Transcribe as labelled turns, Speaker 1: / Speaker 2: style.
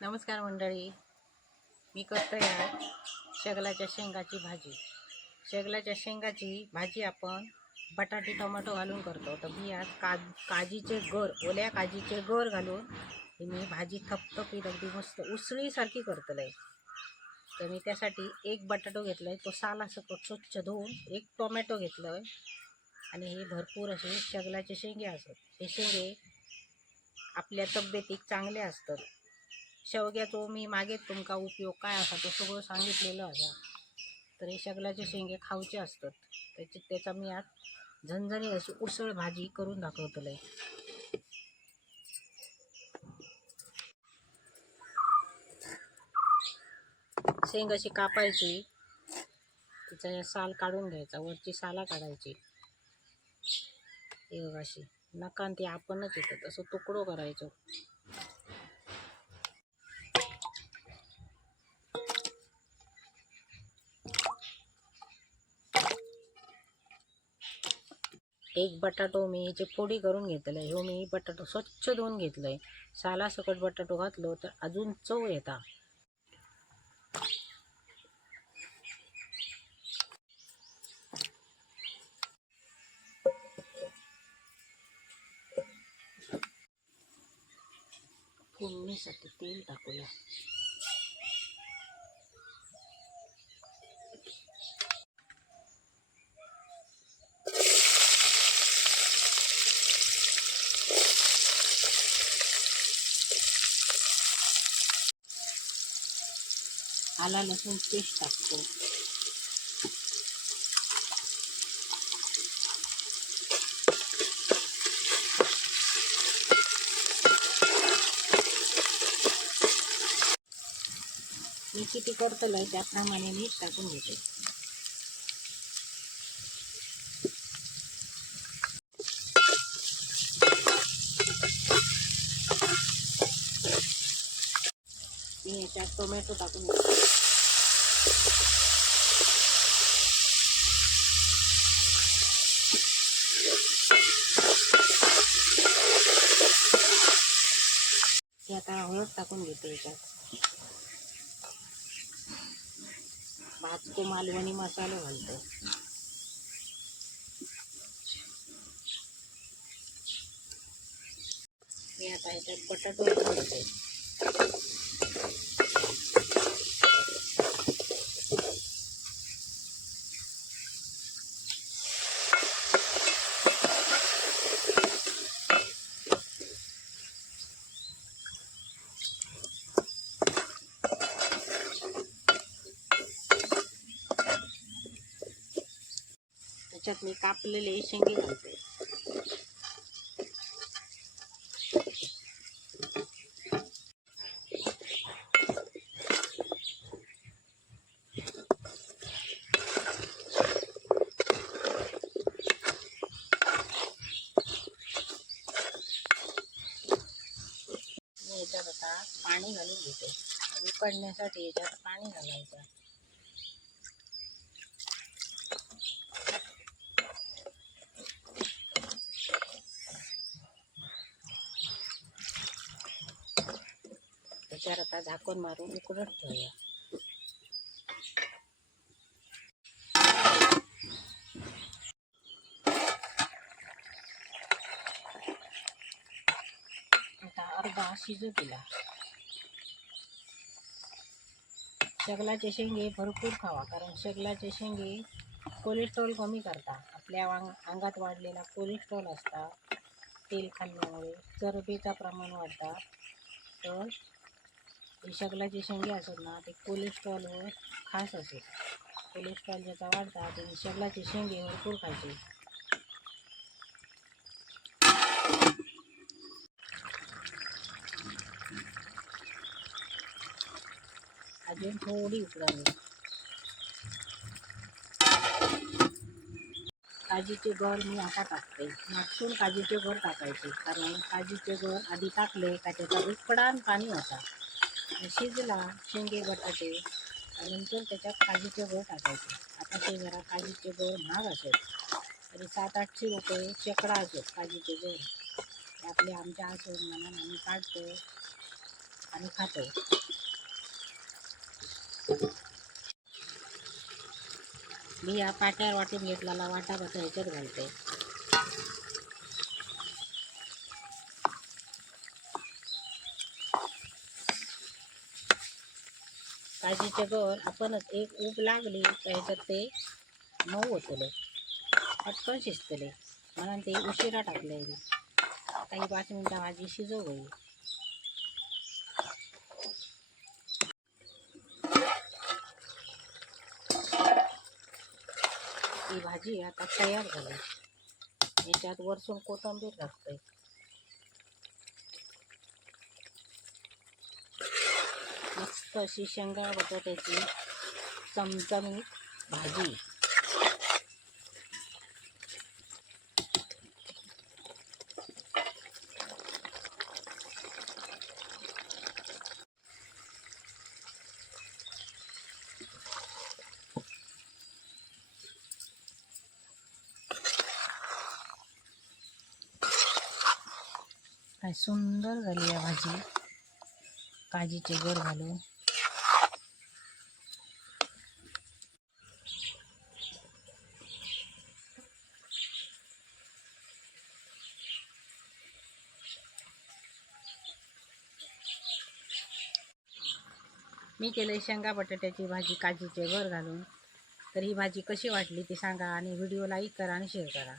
Speaker 1: नमस्कार मंडळी. मी करतो या शेगलाच्या शेंगाची भाजी. शेगलाच्या शेंगाची भाजी आपण बटाटे टोमॅटो घालून करतो. तर मी आज का काजीचे गर ओल्या काजीचे गर घालून मी भाजी थपथपीत अगदी मस्त उसळीसारखी करतलं तर मी त्यासाठी एक बटाटो घेतला आहे तो साला सकट स्वच्छ धुवून एक टोमॅटो घेतलं आहे आणि हे भरपूर असे शेगलाचे शेंगे असत हे शेंगे आपल्या तब्येतीक चांगले असतात. शेवग्याचो मी मागे तुमका उपयोग काय असा तो सगळं सांगितलेलं असा तर हे शेगलाचे शेंगे खावचे असतात. त्याची त्याचा मी आज झणझणी अशी उसळ भाजी करून दाखवतलं आहे शेंग अशी कापायची. तिचा साल काढून घ्यायचा वरची साला काढायची. हे अशी. नकान ती आपणच येतात. असं तुकडो करायचो. एक बटाटो मी याची फोडी करून घेतलं ह्यो मी बटाटो स्वच्छ धुवून घेतलंय. साला सकट बटाटो घातलो तर अजून चव येता. फोडणीसाठी तेल टाकूया. आला लसूण पेस्ट टाकतो. मी किती करतलं त्याप्रमाणे मीठ टाकून घेते. त्यात टोमॅटो टाकून घेते ते आता हळद टाकून घेते याच्यात. भात तो मालवणी मसाला घालतो. मी आता याच्यात बटाटो घालते. ह्याच्यात मी कापलेले शेंगे घालते. मी आता पाणी घालून घेते. उकडण्यासाठी याच्यात पाणी घालायचं. आता झाकण मारून उकडत ठेवूया. आता अर्धा शिजू दिला शगलाचे शेंगे भरपूर खावा कारण शगलाचे शेंगे कोलेस्ट्रॉल कमी करता आपल्या अंगात वाढलेला कोलेस्ट्रॉल असता तेल खाल्ल्यामुळे चरबीचा प्रमाण वाढता. तर हे शेंगे असत ना ते कोलेस्ट्रॉलवर खास असेल कोलेस्ट्रॉल ज्याचा वाढता ते शेगलाचे शेंगे भरपूर खायचे अजून थोडी उकडावी काजीचे गर मी आता टाकते. मागसून काजीचे गर टाकायचे कारण काजीचे गर आधी टाकले का त्याचा उकडान पाणी होता. शिजला शेंगे बटाटे आणि नंतर त्याच्यात काजीचे गोळ टाकायचे. आता ते जरा काजीचे गोळ महाग असेल. तरी सात आठशे रुपये शेकडा असेल काजीचे गोळ. ते आपले आमच्या असोत म्हणून आम्ही काढतो आणि खातो. मी या पाट्यावर वाटून घेतलेला वाटा बसा ह्याच्यात घालते. काजीचे गर आपणच एक ऊब लागली तर ते मऊ होतले. पटकन शिजतले. म्हणून ते उशिरा टाकले. काही पाच मिनटं भाजी शिजव गई ही भाजी आता तयार झाली. याच्यात वरसून कोथिंबीर घालतोय मस्त अशी शेंगा बटाट्याची चमचमीत भाजी. काय सुंदर झाली आहे भाजी. काजीचे गर घालून. मी केले शेंगा बटाट्याची भाजी काजीचे गर घालून. तर ही भाजी कशी वाटली ती सांगा आणि व्हिडिओ लाईक करा आणि शेअर करा.